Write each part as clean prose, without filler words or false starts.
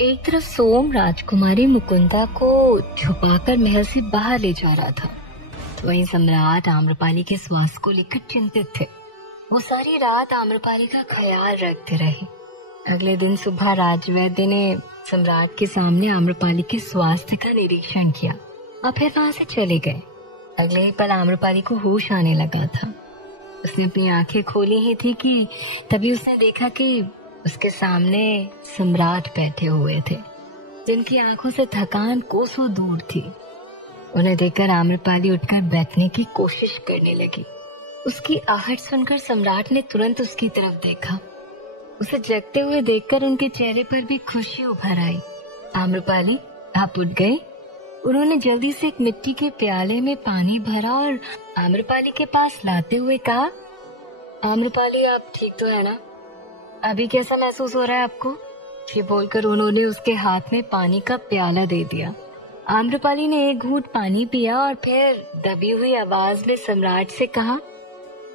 एक तरफ सोम राजकुमारी मुकुंदा को छुपाकर महल से बाहर ले जा रहा था, तो वहीं सम्राट आम्रपाली के स्वास्थ्य को लेकर चिंतित थे। वो सारी रात आम्रपाली का ख्याल रखते रहे। अगले दिन सुबह राजवैद्य ने सम्राट के सामने आम्रपाली के स्वास्थ्य का निरीक्षण किया और फिर वहां से चले गए। अगले ही पल आम्रपाली को होश आने लगा था। उसने अपनी आंखें खोली ही थी कि तभी उसने देखा कि उसके सामने सम्राट बैठे हुए थे, जिनकी आंखों से थकान कोसों दूर थी। उन्हें देखकर आम्रपाली उठकर बैठने की कोशिश करने लगी। उसकी आहट सुनकर सम्राट ने तुरंत उसकी तरफ देखा। उसे जगते हुए देखकर उनके चेहरे पर भी खुशी उभर आई। आम्रपाली, आप उठ गए? उन्होंने जल्दी से एक मिट्टी के प्याले में पानी भरा और आम्रपाली के पास लाते हुए कहा, आम्रपाली, आप ठीक तो है ना? अभी कैसा महसूस हो रहा है आपको? ये बोलकर उन्होंने उसके हाथ में पानी का प्याला दे दिया। आम्रपाली ने एक घूंट पानी पिया और फिर दबी हुई आवाज में सम्राट से कहा,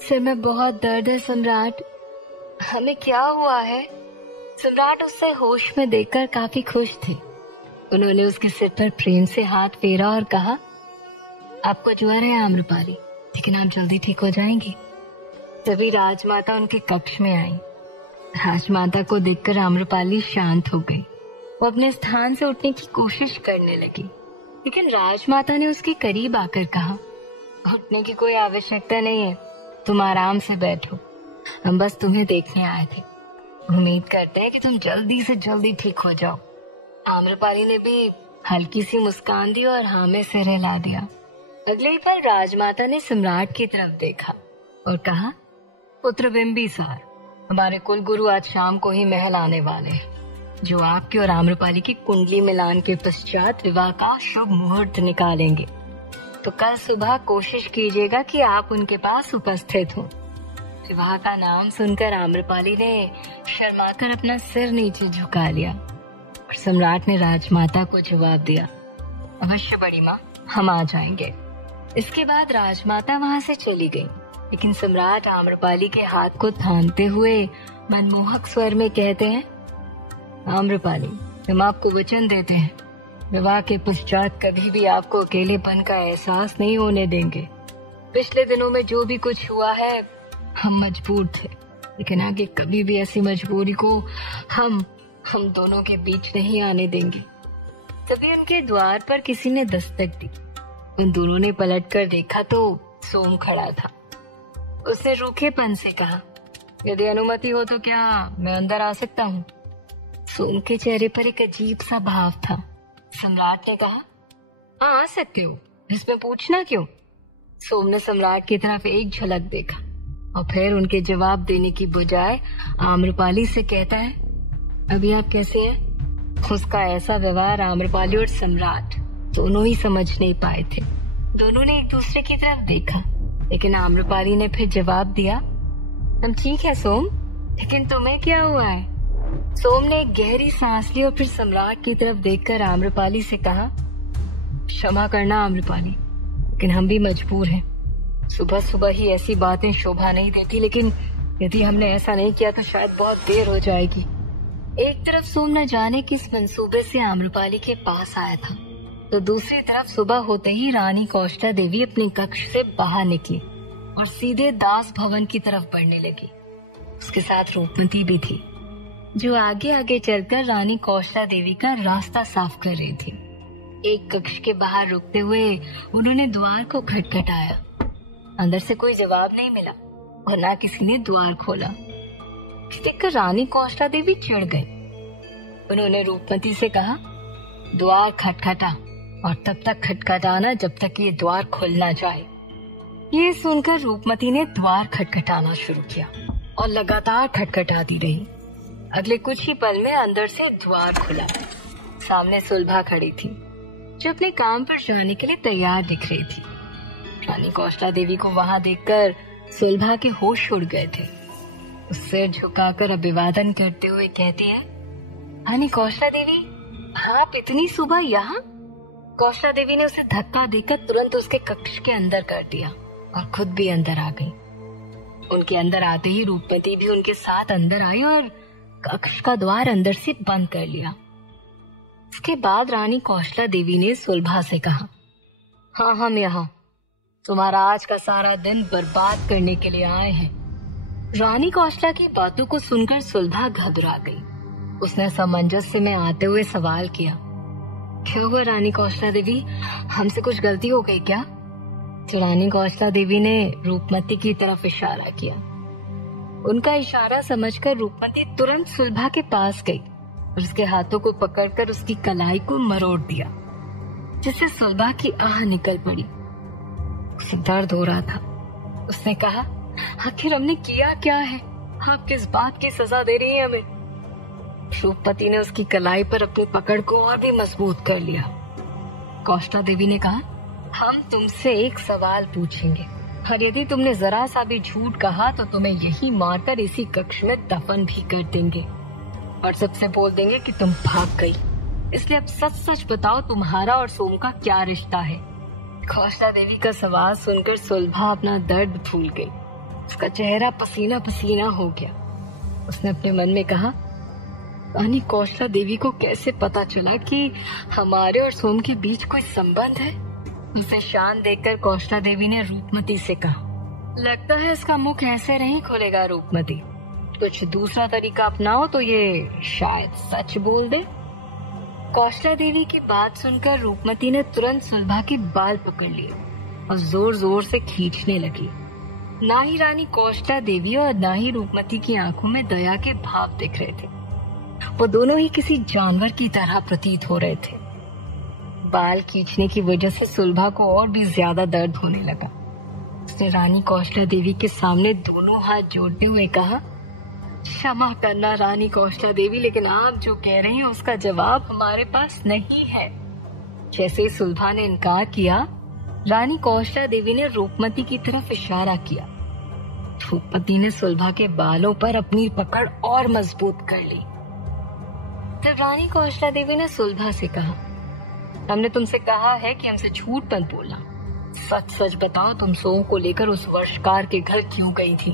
सिर में बहुत दर्द है सम्राट, हमें क्या हुआ है? सम्राट उससे होश में देखकर काफी खुश थे। उन्होंने उसके सिर पर प्रेम से हाथ फेरा और कहा, आपको ज्वर है आम्रपाली, लेकिन आप जल्दी ठीक हो जाएंगी। तभी राजमाता उनके कक्ष में आई। राजमाता को देखकर आम्रपाली शांत हो गई। वो अपने स्थान से उठने की कोशिश करने लगी, लेकिन राजमाता ने उसके करीब आकर कहा, उठने की कोई आवश्यकता नहीं है, तुम आराम से बैठो, हम बस तुम्हें देखने आए थे। उम्मीद करते हैं कि तुम जल्दी से जल्दी ठीक हो जाओ। आम्रपाली ने भी हल्की सी मुस्कान दी और हाँ में सिर हिला दिया। अगले ही पल राजमाता ने सम्राट की तरफ देखा और कहा, पुत्र बिंबिसार, हमारे कुल गुरु आज शाम को ही महल आने वाले हैं, जो आपकी और आम्रपाली की कुंडली मिलान के पश्चात विवाह का शुभ मुहूर्त निकालेंगे। तो कल सुबह कोशिश कीजिएगा कि आप उनके पास उपस्थित हों। विवाह का नाम सुनकर आम्रपाली ने शर्माकर अपना सिर नीचे झुका लिया और सम्राट ने राजमाता को जवाब दिया, अवश्य बड़ी माँ, हम आ जाएंगे। इसके बाद राजमाता वहां से चली गई, लेकिन सम्राट आम्रपाली के हाथ को थामते हुए मनमोहक स्वर में कहते हैं, आम्रपाली, हम आपको वचन देते हैं, विवाह के पश्चात कभी भी आपको अकेलेपन का एहसास नहीं होने देंगे। पिछले दिनों में जो भी कुछ हुआ है, हम मजबूर थे, लेकिन आगे कभी भी ऐसी मजबूरी को हम दोनों के बीच नहीं आने देंगे। तभी उनके द्वार पर किसी ने दस्तक दी। उन दोनों ने पलटकर देखा तो सोम खड़ा था। उसने रूखेपन से कहा, यदि अनुमति हो तो क्या मैं अंदर आ सकता हूँ? सोम के चेहरे पर एक अजीब सा भाव था। सम्राट ने कहा, हाँ, आ सकते हो, इसमें पूछना क्यों? सोम ने सम्राट की तरफ एक झलक देखा और फिर उनके जवाब देने की बजाय आम्रपाली से कहता है, अभी आप कैसे हैं? उसका ऐसा व्यवहार आम्रपाली और सम्राट दोनों ही समझ नहीं पाए थे। दोनों ने एक दूसरे की तरफ देखा, लेकिन आम्रपाली ने फिर जवाब दिया, हम ठीक है सोम, लेकिन तुम्हें क्या हुआ है? सोम ने एक गहरी सांस ली और फिर सम्राट की तरफ देखकर आम्रपाली से कहा, क्षमा करना आम्रपाली, लेकिन हम भी मजबूर हैं। सुबह सुबह ही ऐसी बातें शोभा नहीं देती, लेकिन यदि हमने ऐसा नहीं किया तो शायद बहुत देर हो जाएगी। एक तरफ सोम न जाने किस मंसूबे से आम्रपाली के पास आया था, तो दूसरी तरफ सुबह होते ही रानी कौष्टा देवी अपने कक्ष से बाहर निकली और सीधे दास भवन की तरफ बढ़ने लगी। उसके साथ रूपमती भी थी, जो आगे आगे चलकर रानी कौष्टा देवी का रास्ता साफ कर रही थी। एक कक्ष के बाहर रुकते हुए उन्होंने द्वार को खटखटाया। अंदर से कोई जवाब नहीं मिला और ना किसी ने द्वार खोला। देखकर रानी कौष्टा देवी चिढ़ गई। उन्होंने रूपमती से कहा, द्वार खटखटा और तब तक खटखटाना जब तक ये द्वार खुल ना जाए। ये सुनकर रूपमती ने द्वार खटखटाना शुरू किया और लगातार खटखटाती रही। अगले कुछ ही पल में अंदर से द्वार खुला। सामने सुलभा खड़ी थी, जो अपने काम पर जाने के लिए तैयार दिख रही थी। रानी कौष्टा देवी को वहां देखकर सुलभा के होश उड़ गए थे। सिर झुकाकर अभिवादन करते हुए कहती है, रानी कौष्टा देवी, आप इतनी सुबह यहाँ? कौष्टा देवी ने उसे धक्का देकर तुरंत उसके कक्ष के अंदर कर दिया और खुद भी अंदर आ गई। उनके अंदर आते ही रूपमती भी उनके साथ अंदर आई और कक्ष का द्वार अंदर से बंद कर लिया। इसके बाद रानी कौशला देवी ने सुलभा से कहा, हाँ हम यहाँ तुम्हारा आज का सारा दिन बर्बाद करने के लिए आए हैं। रानी कौशला की बातों को सुनकर सुलभा घबरा गई। उसने सामंजस्य में आते हुए सवाल किया, क्या हुआ रानी कौशला देवी, हमसे कुछ गलती हो गई क्या? तो रानी कौशला देवी ने रूपमती की तरफ इशारा किया। उनका इशारा समझकर रूपमती तुरंत सुलभा के पास गई और उसके हाथों को पकड़कर उसकी कलाई को मरोड़ दिया, जिससे सुलभा की आह निकल पड़ी। उसे दर्द हो रहा था। उसने कहा, आखिर हमने किया क्या है? आप किस बात की सजा दे रही हैं हमें? रूपमती ने उसकी कलाई पर अपनी पकड़ को और भी मजबूत कर लिया। कौशला देवी ने कहा, हम तुमसे एक सवाल पूछेंगे और यदि तुमने जरा सा भी झूठ कहा तो तुम्हें यही मारकर इसी कक्ष में दफन भी कर देंगे और सबसे बोल देंगे कि तुम भाग गई। इसलिए अब सच सच बताओ, तुम्हारा और सोम का क्या रिश्ता है? कौशला देवी का सवाल सुनकर सुलभा अपना दर्द भूल गई। उसका चेहरा पसीना पसीना हो गया। उसने अपने मन में कहा, रानी कौशला देवी को कैसे पता चला कि हमारे और सोम के बीच कोई संबंध है? उसे शान देखकर कौशला देवी ने रूपमती से कहा, लगता है इसका मुख ऐसे नहीं खोलेगा रूपमती, कुछ दूसरा तरीका अपनाओ तो ये शायद सच बोल दे। कौशला देवी की बात सुनकर रूपमती ने तुरंत सुलभा के बाल पकड़ लिए और जोर जोर से खींचने लगी। ना ही रानी कौशला देवी और ना ही रूपमती की आंखों में दया के भाव दिख रहे थे। वो दोनों ही किसी जानवर की तरह प्रतीत हो रहे थे। बाल खींचने की वजह से सुलभा को और भी ज्यादा दर्द होने लगा। उसने रानी कौशला देवी के सामने दोनों हाथ जोड़ते हुए कहा, क्षमा करना रानी कौशला देवी, लेकिन आप जो कह रही हैं उसका जवाब हमारे पास नहीं है। जैसे ही सुलभा ने इनकार किया, रानी कौशला देवी ने रूपमती की तरफ इशारा किया। रूपमती ने सुलभा के बालों पर अपनी पकड़ और मजबूत कर ली। तब रानी कौशला देवी ने सुलभा से कहा, हमने तुमसे कहा है कि हमसे झूठ मत बोलना। सच सच बताओ, तुम सोम को लेकर उस वर्षकार के घर क्यों गई थी?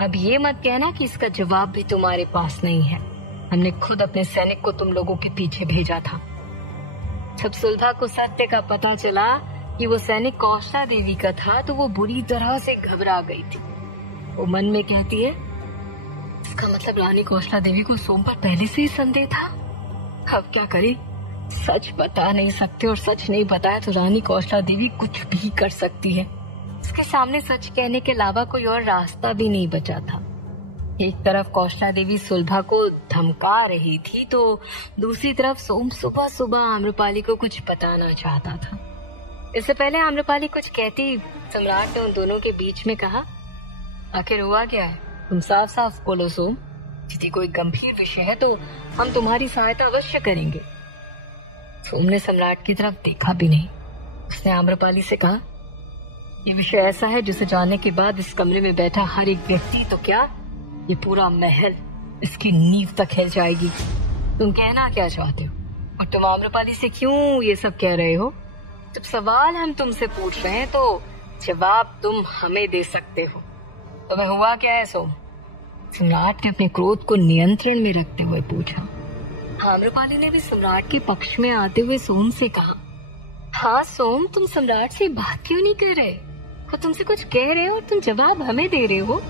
अब ये मत कहना कि इसका जवाब भी तुम्हारे पास नहीं है। हमने खुद अपने सैनिक को तुम लोगों के पीछे भेजा था। जब सुलभा को सत्य का पता चला कि वो सैनिक कौशला देवी का था तो वो बुरी तरह से घबरा गई थी। वो मन में कहती है, इसका मतलब रानी कौशला देवी को सोम पर पहले से ही संदेह था। अब क्या करे? सच बता नहीं सकते और सच नहीं बताया तो रानी कौशला देवी कुछ भी कर सकती है। उसके सामने सच कहने के अलावा कोई और रास्ता भी नहीं बचा था। एक तरफ कौशला देवी सुलभा को धमका रही थी तो दूसरी तरफ सोम सुबह सुबह आम्रपाली को कुछ बताना चाहता था। इससे पहले आम्रपाली कुछ कहती, सम्राट ने उन दोनों के बीच में कहा, आखिर हुआ क्या है? तुम साफ साफ बोलो सोम। यदि कोई गंभीर विषय है तो हम तुम्हारी सहायता अवश्य करेंगे। सोम ने सम्राट की तरफ देखा भी नहीं। उसने आम्रपाली से कहा, ये विषय ऐसा है जिसे जानने के बाद इस कमरे में बैठा हर एक व्यक्ति तो क्या, ये पूरा महल इसकी नींव तक हिल जाएगी। तुम कहना क्या चाहते हो और तुम आम्रपाली से क्यों ये सब कह रहे हो? जब सवाल हम तुमसे पूछ रहे हैं तो जवाब तुम हमें दे सकते हो। तुम्हें हुआ क्या है सोम? सम्राट ने अपने क्रोध को नियंत्रण में रखते हुए पूछा। आम्रपाली ने भी सम्राट के पक्ष में आते हुए सोम से कहा, हाँ सोम, तुम सम्राट से बात क्यों नहीं कर रहे? वो तुमसे कुछ कह रहे हो और तुम जवाब हमें दे रहे हो।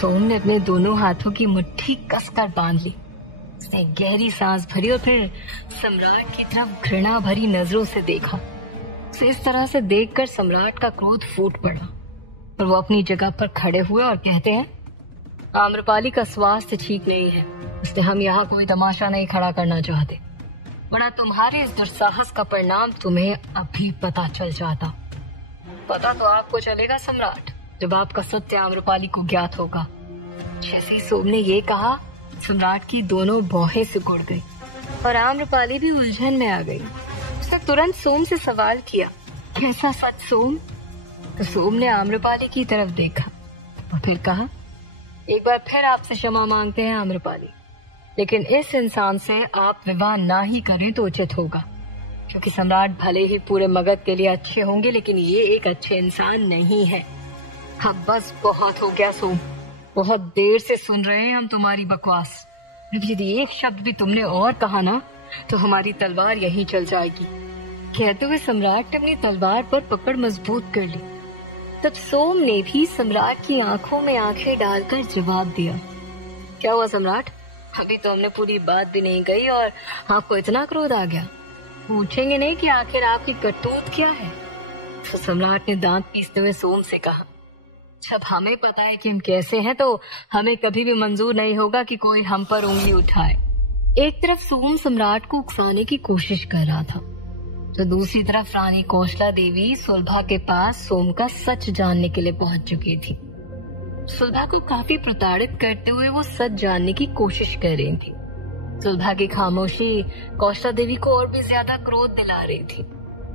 सोम ने अपने दोनों हाथों की मुट्ठी कसकर बांध ली। उसने गहरी सांस भरी और फिर सम्राट की तरफ घृणा भरी नजरों से देखा। उसे इस तरह से देखकर सम्राट का क्रोध फूट पड़ा और वो अपनी जगह पर खड़े हुए और कहते हैं, आम्रपाली का स्वास्थ्य ठीक नहीं है, इसलिए हम यहाँ कोई तमाशा नहीं खड़ा करना चाहते, वरना तुम्हारे इस दुस्साहस का परिणाम तुम्हें अभी पता चल जाता। पता तो आपको चलेगा सम्राट, जब आपका सत्य आम्रपाली को ज्ञात होगा। जैसे ही सोम ने ये कहा, सम्राट की दोनों भौहें सिकुड़ गई और आम्रपाली भी उलझन में आ गई। उसने तुरंत सोम से सवाल किया, कैसा सच सोम? तो सोम ने आम्रपाली की तरफ देखा और फिर कहा, एक बार फिर आपसे क्षमा मांगते हैं आम्रपाली, लेकिन इस इंसान से आप विवाह ना ही करें तो उचित होगा, क्योंकि सम्राट भले ही पूरे मगध के लिए अच्छे होंगे लेकिन ये एक अच्छे इंसान नहीं है। अब बस बहुत हो गया सोम, बहुत देर से सुन रहे हैं हम तुम्हारी बकवास। यदि एक शब्द भी तुमने और कहा ना तो हमारी तलवार यहीं चल जाएगी। कहते हुए सम्राट ने अपनी तलवार पर पकड़ मजबूत कर ली। तब सोम ने भी सम्राट की आंखों में आंखें डालकर जवाब दिया, क्या हुआ सम्राट? अभी तो हमने पूरी बात भी नहीं कही और आपको इतना क्रोध आ गया। पूछेंगे नहीं कि आखिर आपकी करतूत क्या है? तो सम्राट ने दांत पीसते हुए सोम से कहा, जब हमें पता है कि हम कैसे हैं तो हमें कभी भी मंजूर नहीं होगा कि कोई हम पर उंगली उठाए। एक तरफ सोम सम्राट को उकसाने की कोशिश कर रहा था, तो दूसरी तरफ रानी कौशला देवी सुलभा के पास सोम का सच जानने के लिए पहुंच चुकी थी। सुलभा को काफी प्रताड़ित करते हुए वो सच जानने की कोशिश कर रही थी। सुलभा की खामोशी कौशला देवी को और भी ज्यादा क्रोध दिला रही थी।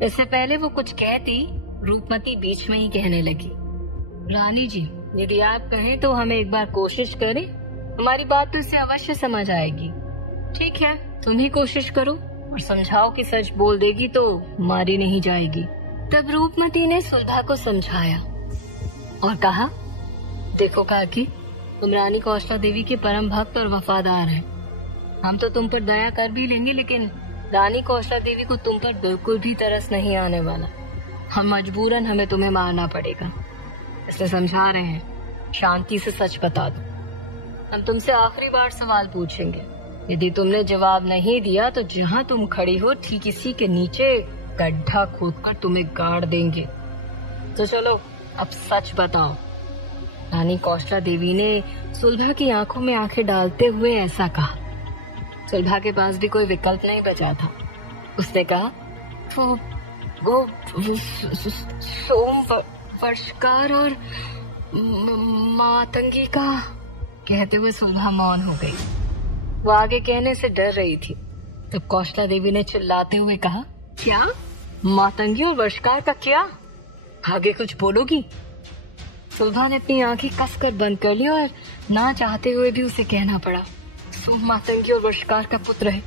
इससे पहले वो कुछ कहती, रूपमती बीच में ही कहने लगी, रानी जी, यदि आप कहें तो हम एक बार कोशिश करें, हमारी बात तो इससे अवश्य समझ आएगी। ठीक है, तुम ही कोशिश करो और समझाओ कि सच बोल देगी तो मारी नहीं जाएगी। तब रूपमती ने सुलभा को समझाया और कहा, देखो काकी, तुम रानी कौशला देवी के परम भक्त और वफादार हैं। हम तो तुम पर दया कर भी लेंगे, लेकिन रानी कौशला देवी को तुम पर बिल्कुल भी तरस नहीं आने वाला। हम मजबूरन हमें तुम्हें मारना पड़ेगा, इसलिए समझा रहे हैं, शांति से सच बता दो। हम तुमसे आखिरी बार सवाल पूछेंगे, यदि तुमने जवाब नहीं दिया तो जहाँ तुम खड़ी हो ठीक इसी के नीचे गड्ढा खोदकर तुम्हें गाड़ देंगे। तो चलो अब सच बताओ। रानी कौशला देवी ने सुलभा की आंखों में आंखें डालते हुए ऐसा कहा। सुलभा के पास भी कोई विकल्प नहीं बचा था। उसने कहा, वो सोम वर्षकार और मातंगी का। कहते हुए सुलभा मौन हो गई। वो आगे कहने से डर रही थी। तब कौशला देवी ने चिल्लाते हुए कहा, क्या? मातंगी और वर्षकार का क्या? आगे कुछ बोलोगी? सुलभा ने अपनी आंखें कसकर बंद कर ली और ना चाहते हुए भी उसे कहना पड़ा, सोम मातंगी और वर्षकार का पुत्र है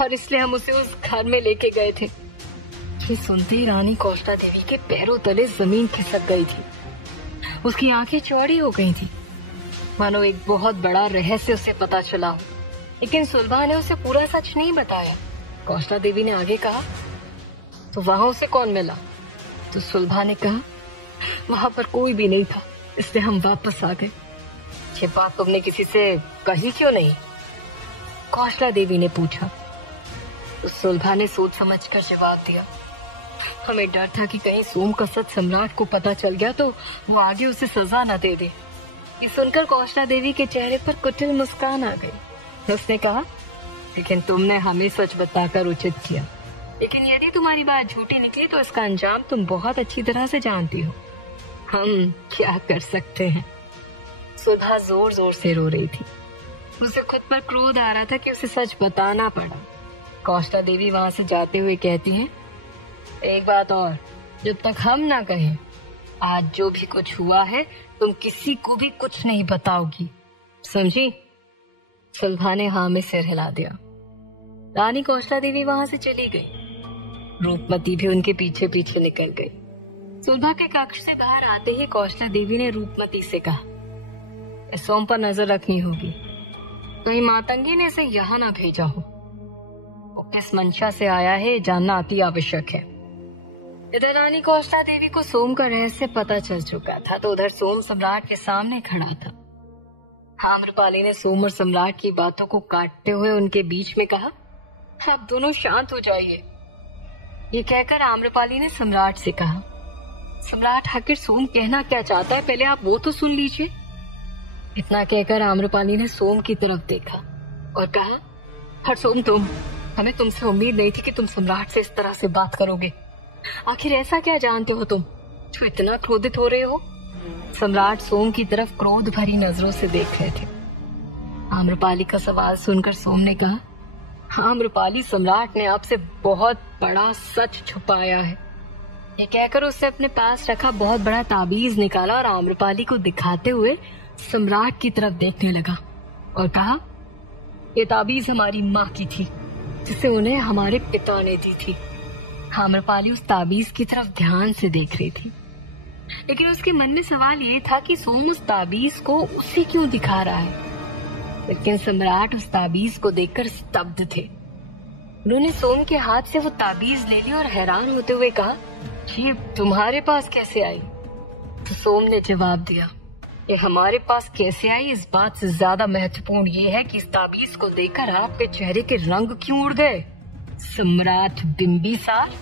और इसलिए हम उसे उस घर में लेके गए थे। ये सुनते ही रानी कौशला देवी के पैरों तले जमीन खिसक गई थी। उसकी आंखें चौड़ी हो गई थी, मानो एक बहुत बड़ा रहस्य उसे पता चला हो। लेकिन सुलभा ने उसे पूरा सच नहीं बताया। कौशला देवी ने आगे कहा, तो वहां उसे कौन मिला? तो सुलभा ने कहा, वहां पर कोई भी नहीं था, इसलिए हम वापस आ गए। ये बात तुमने किसी से कही क्यों नहीं? कौशला देवी ने पूछा। तो सुलभा ने सोच समझकर जवाब दिया, हमें डर था कि कहीं सोम का सच सम्राट को पता चल गया तो वो आगे उसे सजा न दे दे। ये सुनकर कौशला देवी के चेहरे पर कुटिल मुस्कान आ गई। उसने कहा, लेकिन तुमने हमें सच बताकर उचित किया, लेकिन यदि तुम्हारी बात झूठी निकली तो इसका अंजाम तुम बहुत अच्छी तरह से जानती हो। हम क्या कर सकते हैं? सुलभा जोर जोर से रो रही थी। उसे खुद पर क्रोध आ रहा था कि उसे सच बताना पड़ा। कौशला देवी वहां से जाते हुए कहती हैं, एक बात और, जब तक हम ना कहें, आज जो भी कुछ हुआ है तुम किसी को भी कुछ नहीं बताओगी, समझी? सुलभा ने हाँ में सिर हिला दिया। रानी कौशला देवी वहां से चली गई। रूपमती भी उनके पीछे पीछे निकल गई। सुलभा के कक्ष से बाहर आते ही कौशला देवी ने रूपमती से कहा, इस सोम पर नजर रखनी होगी, कहीं मातंगी ने इसे यहाँ ना भेजा हो। वो किस मंशा से आया है जानना अति आवश्यक है। इधर रानी कौशला देवी को सोम का रहस्य पता चल चुका था, तो उधर सोम सम्राट के सामने खड़ा था। आम्रपाली ने सोम और सम्राट की बातों को काटते हुए उनके बीच में कहा, आप दोनों शांत हो जाइए। ये कहकर आम्रपाली ने सम्राट से कहा, सम्राट आखिर सोम कहना क्या चाहता है, पहले आप वो तो सुन लीजिए। इतना कहकर आम्रपाली ने सोम की तरफ देखा और कहा, हर सोम, हमें तुमसे उम्मीद नहीं थी कि तुम सम्राट से इस तरह से बात करोगे। आखिर ऐसा क्या जानते हो तुम जो इतना क्रोधित हो रहे हो? सम्राट सोम की तरफ क्रोध भरी नजरों से देख रहे थे। आम्रपाली का सवाल सुनकर सोम ने कहा, आम्रपाली, सम्राट ने आपसे बहुत बड़ा सच छुपाया है। ये कहकर उसने अपने पास रखा बहुत बड़ा ताबीज निकाला और आम्रपाली को दिखाते हुए सम्राट की तरफ देखने लगा और कहा, ये ताबीज हमारी माँ की थी, जिसे उन्हें हमारे पिता ने दी थी। आम्रपाली उस ताबीज की तरफ ध्यान से देख रही थी, लेकिन उसके मन में सवाल ये था कि सोम उस ताबीज को उसे क्यों दिखा रहा है। लेकिन सम्राट उस ताबीज को देखकर स्तब्ध थे। उन्होंने सोम के हाथ से वो ताबीज ले ली और हैरान होते हुए कहा, ये तुम्हारे पास कैसे आई? तो सोम ने जवाब दिया, ये हमारे पास कैसे आई इस बात से ज्यादा महत्वपूर्ण ये है कि इस ताबीज को देखकर आपके चेहरे के रंग क्यों उड़ गए, सम्राट बिंबिसार।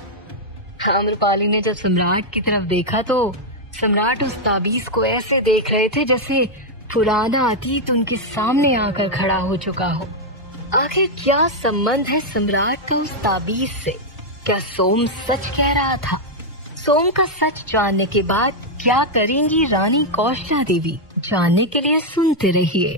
आम्रपाली ने जब सम्राट की तरफ देखा तो सम्राट उस ताबीज को ऐसे देख रहे थे जैसे पुराना अतीत उनके सामने आकर खड़ा हो चुका हो। आखिर क्या संबंध है सम्राट का उस ताबीज से? क्या सोम सच कह रहा था? सोम का सच जानने के बाद क्या करेंगी रानी कौशला देवी? जानने के लिए सुनते रहिए।